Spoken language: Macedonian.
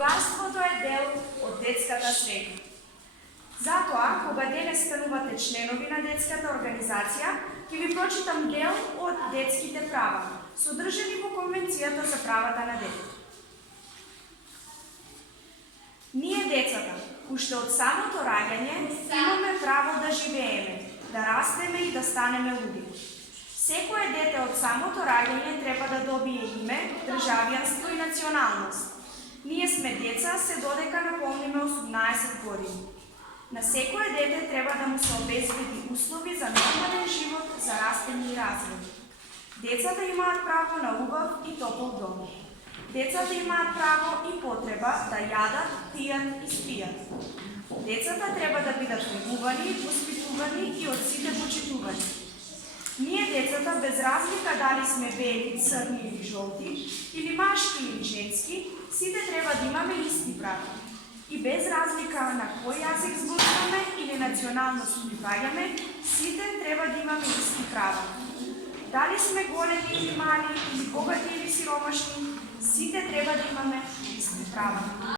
богатството е дел од детската среќа. Затоа, кога денес станувате членови на детската организација, ќе ви прочитам дел од детските права, содржани во Конвенцијата за правата на детето. Ние децата, уште од самото раѓање, имаме право да живееме, да растеме и да станеме луди. Секое дете од самото раѓање треба да добие име, државјанство и националност. Ние сме деца се додека наполниме 18 години. На секое дете треба да му се обезбеди услови за нормален живот, за растење и развој. Децата имаат право на убав и топол дом. Децата имаат право и потреба да јадат, пијат и спијат. Децата треба да бидат негувани, воспитувани и од сите почитувани. Ние децата, без разлика дали сме бели, црни или жолти, или машки или женски, сите треба да имаме исти права. И без разлика на кој јазик зборуваме или националност припаѓаме, сите треба да имаме исти права. Дали сме големи или мали, или богати или сиромашни, сите треба да имаме исти права.